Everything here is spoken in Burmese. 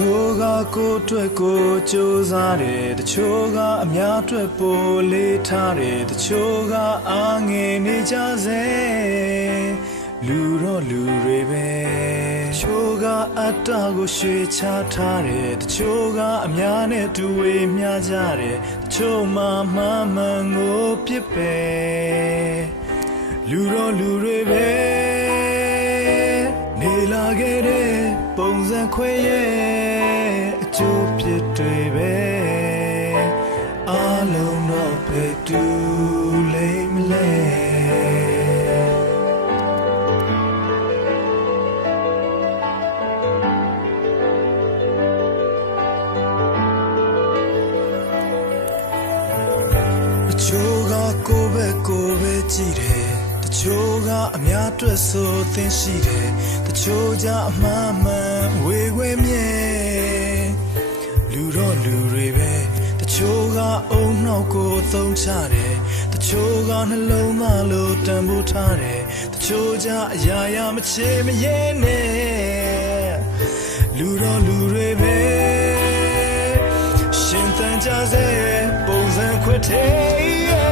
ချို့ကကိုယ်အတွက်ကိုကြိုးစားတယ်တချို့ကအများအတွက်ပိုလေးထားတယ်တချို့ကအားငယ်နေကြစေလူတော့လူတွေပဲတချို့ကအတ္တကိုရွှေချထားတယ်တချို့ကအများနဲ့တူဝေမျှကြတယ်တချို့မှမှန်ငိုပြစ်ပဲလူတော့လူတွေပဲနေလာခဲ့တဲ့ပုံစံခွဲရဲ့အကျိုးဖြစ်တွေပဲအားလုံးတော့ပဲတူလိမ့်မလဲတချို့ကကိုယ်ပဲကြည့်တယ်တချို့ကအများအတွက်ဆိုသင်ရှိတယ်တချို့ကြအမှန်ဝေခွေမြဲလူတော့လူတွေပဲတချို့ကအုံနောက်ကိုသုံးချတယ်တချို့ကနှလုံးသားလို့တန်ဖိုးထားတယ်တချို့ကြအရာရာမချေမရဲနဲ့လူတော့လူတွေပဲရှင်သန်ကြစေပုံစံခွဲတဲ့